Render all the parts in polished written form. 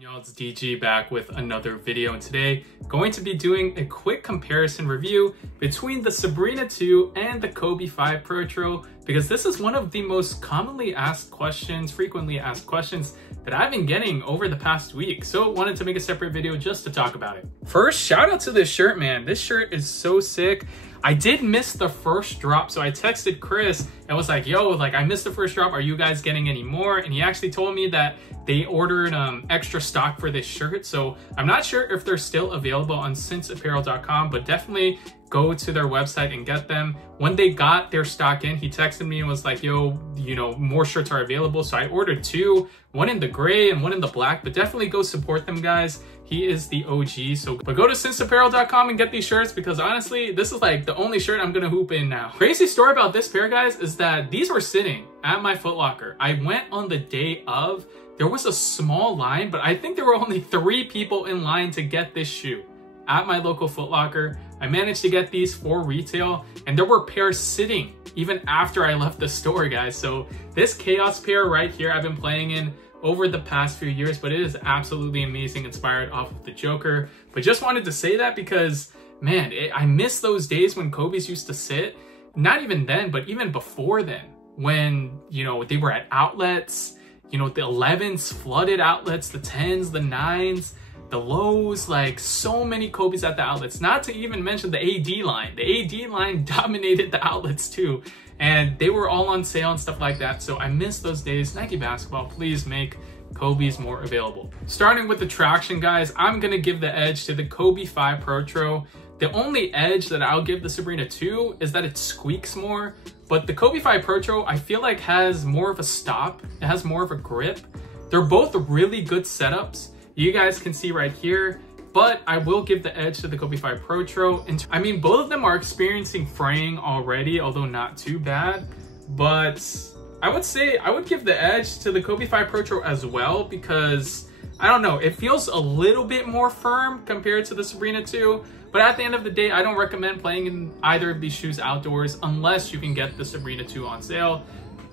Y'all, it's DG back with another video, and today going to be doing a quick comparison review between the Sabrina 2 and the Kobe 5 Protro, because this is one of the most commonly asked questions, frequently asked questions that I've been getting over the past week. So wanted to make a separate video just to talk about it. First, shout out to this shirt, man. This shirt is so sick. I did miss the first drop, so I texted Chris and was like, yo, I missed the first drop. Are you guys getting any more? And he actually told me that they ordered extra stock for this shirt. So I'm not sure if they're still available on sinceapparel.com, but definitely go to their website and get them. When they got their stock in, he texted me and was like, yo, more shirts are available. So I ordered two, one in the gray and one in the black, but definitely go support them, guys. He is the OG. But go to sinceapparel.com and get these shirts, because honestly, this is like the only shirt I'm gonna hoop in now. Crazy story about this pair, guys, is that these were sitting at my Foot Locker. I went on the day of. There was a small line, but I think there were only 3 people in line to get this shoe at my local Foot Locker. I managed to get these for retail, and there were pairs sitting even after I left the store, guys. So this Chaos pair right here, I've been playing in over the past few years, but it is absolutely amazing, inspired off of the Joker. But just wanted to say that because, man, I miss those days when Kobe's used to sit. Not even then, but even before then, when, they were at outlets, the 11s, flooded outlets, the 10s, the 9s, the lows, like so many Kobe's at the outlets. Not to even mention the AD line. The AD line dominated the outlets too, and they were all on sale and stuff like that. So I miss those days. Nike Basketball, please make Kobe's more available. Starting with the traction, guys, I'm gonna give the edge to the Kobe 5 Protro. The only edge that I'll give the Sabrina 2 is that it squeaks more, but the Kobe 5 Protro I feel like has more of a stop. It has more of a grip. They're both really good setups. You guys can see right here, but I will give the edge to the Kobe 5 Protro. And I mean, both of them are experiencing fraying already, although not too bad. But I would say I would give the edge to the Kobe 5 Protro as well, because I don't know, it feels a little bit more firm compared to the Sabrina 2. But at the end of the day, I don't recommend playing in either of these shoes outdoors unless you can get the Sabrina 2 on sale.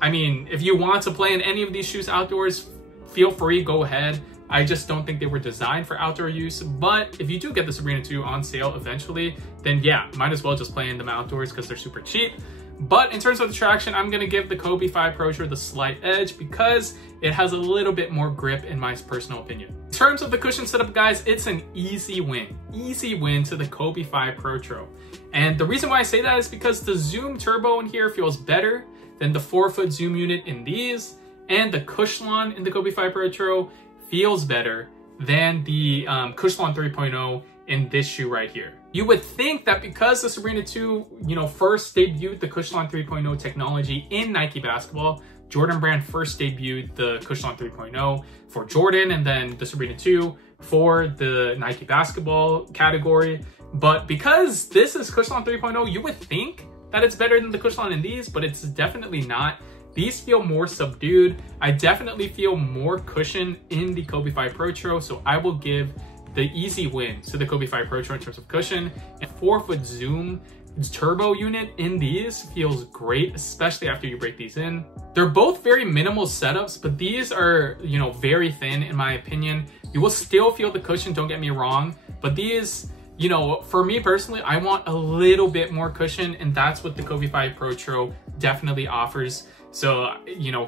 I mean, if you want to play in any of these shoes outdoors, feel free, go ahead. I just don't think they were designed for outdoor use. But if you do get the Sabrina 2 on sale eventually, then yeah, might as well just play in them outdoors because they're super cheap. But in terms of the traction, I'm going to give the Kobe 5 Protro the slight edge because it has a little bit more grip in my personal opinion. In terms of the cushion setup, guys, it's an easy win. Easy win to the Kobe 5 Protro. And the reason why I say that is because the Zoom Turbo in here feels better than the 4-foot Zoom unit in these, and the Cushlon in the Kobe 5 Protro feels better than the Cushlon 3.0 in this shoe right here. You would think that because the Sabrina 2, first debuted the Cushlon 3.0 technology in Nike Basketball, Jordan Brand first debuted the Cushlon 3.0 for Jordan, and then the Sabrina 2 for the Nike Basketball category. But because this is Cushlon 3.0, you would think that it's better than the Cushlon in these, but it's definitely not. These feel more subdued. I definitely feel more cushion in the Kobe 5 Protro, so I will give the easy win to the Kobe 5 Protro in terms of cushion. And 4-foot Zoom Turbo unit in these feels great, especially after you break these in. They're both very minimal setups, but these are, very thin in my opinion. You will still feel the cushion, don't get me wrong, but these, for me personally, I want a little bit more cushion, and that's what the Kobe 5 Protro definitely offers. So,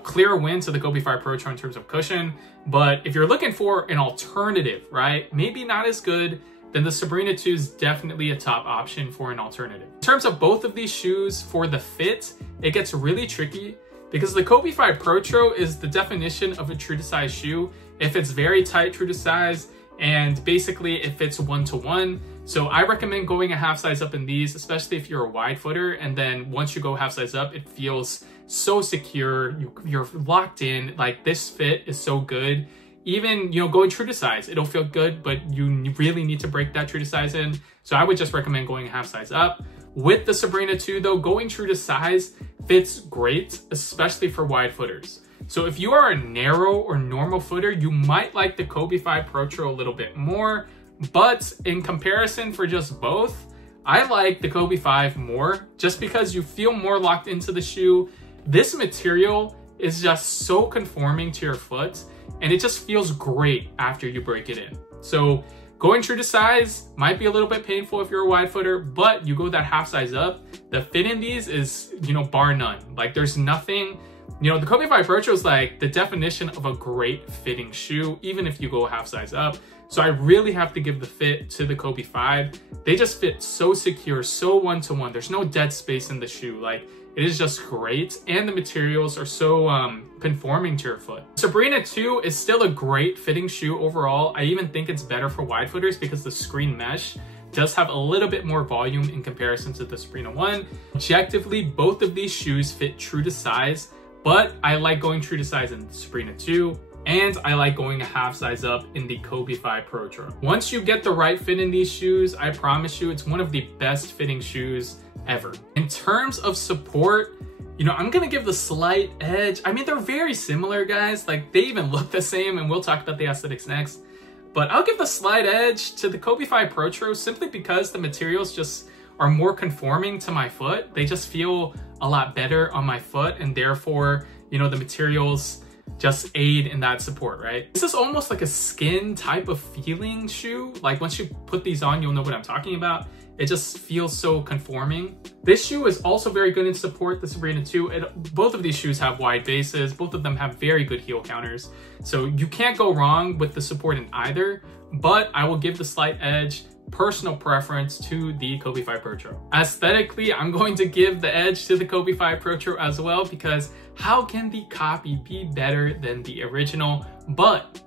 clear win to the Kobe 5 Protro in terms of cushion. But if you're looking for an alternative, right, maybe not as good, then the Sabrina 2 is definitely a top option for an alternative. In terms of both of these shoes, for the fit, it gets really tricky because the Kobe 5 Protro is the definition of a true to size shoe. If it's very tight, true to size, and basically it fits 1-to-1. So I recommend going a half size up in these, especially if you're a wide footer. And then once you go half size up, it feels so secure. You're locked in. Like, this fit is so good. Even, going true to size, it'll feel good, but you really need to break that true to size in. So I would just recommend going a half size up. With the Sabrina 2 though, going true to size fits great, especially for wide footers. So if you are a narrow or normal footer, you might like the Kobe 5 Protro a little bit more. But in comparison for just both, I like the Kobe 5 more just because you feel more locked into the shoe. This material is just so conforming to your foot. and it just feels great after you break it in. So going true to size might be a little bit painful if you're a wide footer, but you go that half size up, the fit in these is, you know, bar none. Like there's nothing, you know, the Kobe 5 Protro is like the definition of a great fitting shoe, even if you go half size up. So I really have to give the fit to the Kobe 5. They just fit so secure, so one-to-one. There's no dead space in the shoe. Like it is just great. And the materials are so conforming to your foot. Sabrina 2 is still a great fitting shoe overall. I even think it's better for wide footers because the screen mesh does have a little bit more volume in comparison to the Sabrina 1. Objectively, both of these shoes fit true to size, but I like going true to size in the Sabrina 2. And I like going a half size up in the Kobe 5 Protro. Once you get the right fit in these shoes, I promise you, it's one of the best fitting shoes ever. In terms of support, you know, I'm gonna give the slight edge. I mean, they're very similar, guys. Like they even look the same, and we'll talk about the aesthetics next. But I'll give the slight edge to the Kobe 5 Protro simply because the materials just are more conforming to my foot. They just feel a lot better on my foot, and therefore, you know, the materials just aid in that support, right? This is almost like a skin type of feeling shoe. Like once you put these on, you'll know what I'm talking about. It just feels so conforming. This shoe is also very good in support, the Sabrina 2. Both of these shoes have wide bases. Both of them have very good heel counters. So you can't go wrong with the support in either, but I will give the slight edge, personal preference, to the Kobe 5 Protro. Aesthetically, I'm going to give the edge to the Kobe 5 Protro as well, because how can the copy be better than the original? But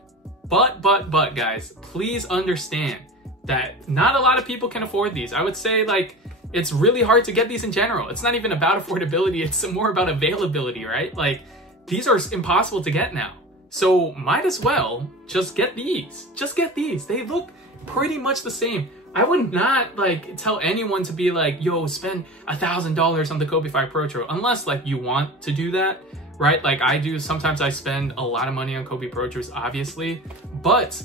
guys, please understand that not a lot of people can afford these. I would say like it's really hard to get these in general. It's not even about affordability, it's more about availability, right? Like these are impossible to get now. So might as well just get these. Just get these. They look pretty much the same. I would not like tell anyone to be like, yo, spend $1,000 on the Kobe 5 Protro, unless like you want to do that, right? Like I do. Sometimes I spend a lot of money on Kobe Protros, obviously, but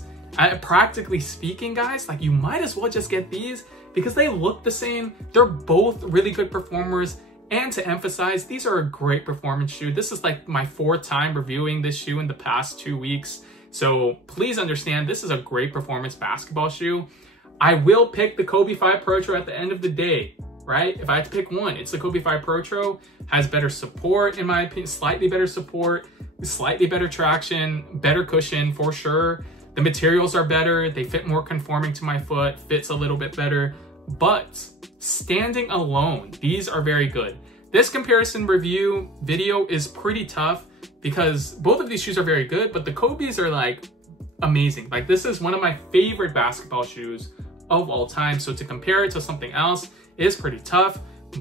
practically speaking, guys, like you might as well just get these because they look the same. They're both really good performers. And to emphasize, these are a great performance shoe. This is like my 4th time reviewing this shoe in the past 2 weeks. So please understand, this is a great performance basketball shoe. I will pick the Kobe 5 Protro at the end of the day, right? If I had to pick one, it's the Kobe 5 Protro. Has better support, in my opinion, slightly better support, slightly better traction, better cushion for sure. The materials are better. They fit more conforming to my foot, fits a little bit better. But standing alone, these are very good. This comparison review video is pretty tough because both of these shoes are very good, but the Kobe's are like amazing. Like this is one of my favorite basketball shoes of all time. So to compare it to something else is pretty tough,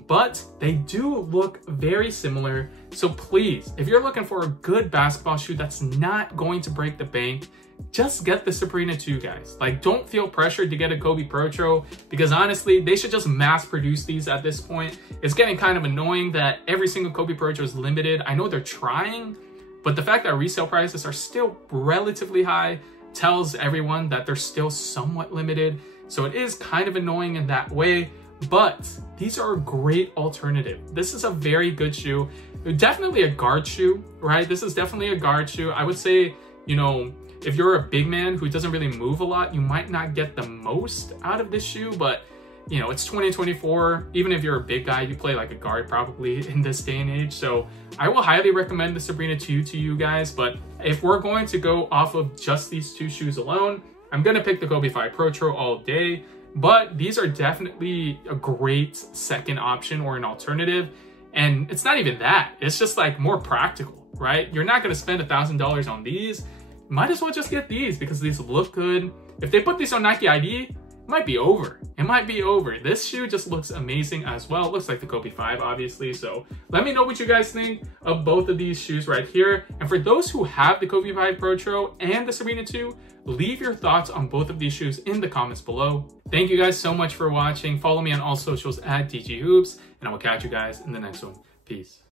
but they do look very similar. So please, if you're looking for a good basketball shoe that's not going to break the bank, just get the Sabrina 2, guys. Like, don't feel pressured to get a Kobe Protro because honestly, they should just mass produce these at this point. It's getting kind of annoying that every single Kobe Protro is limited. I know they're trying, but the fact that resale prices are still relatively high tells everyone that they're still somewhat limited. So it is kind of annoying in that way, but these are a great alternative. This is a very good shoe. Definitely a guard shoe, right? This is definitely a guard shoe. I would say, you know, if you're a big man who doesn't really move a lot, you might not get the most out of this shoe, but you know, it's 2024. Even if you're a big guy, you play like a guard probably in this day and age. So I will highly recommend the Sabrina 2 to you guys. But if we're going to go off of just these 2 shoes alone, I'm going to pick the Kobe 5 Protro all day. But these are definitely a great second option or an alternative. And it's not even that. It's just like more practical, right? You're not going to spend $1,000 on these. Might as well just get these because these look good. If they put these on Nike ID, it might be over. It might be over. This shoe just looks amazing as well. It looks like the Kobe 5, obviously. So let me know what you guys think of both of these shoes right here. And for those who have the Kobe 5 Protro and the Sabrina 2, leave your thoughts on both of these shoes in the comments below. Thank you guys so much for watching. Follow me on all socials at DG Hoops, and I will catch you guys in the next one. Peace.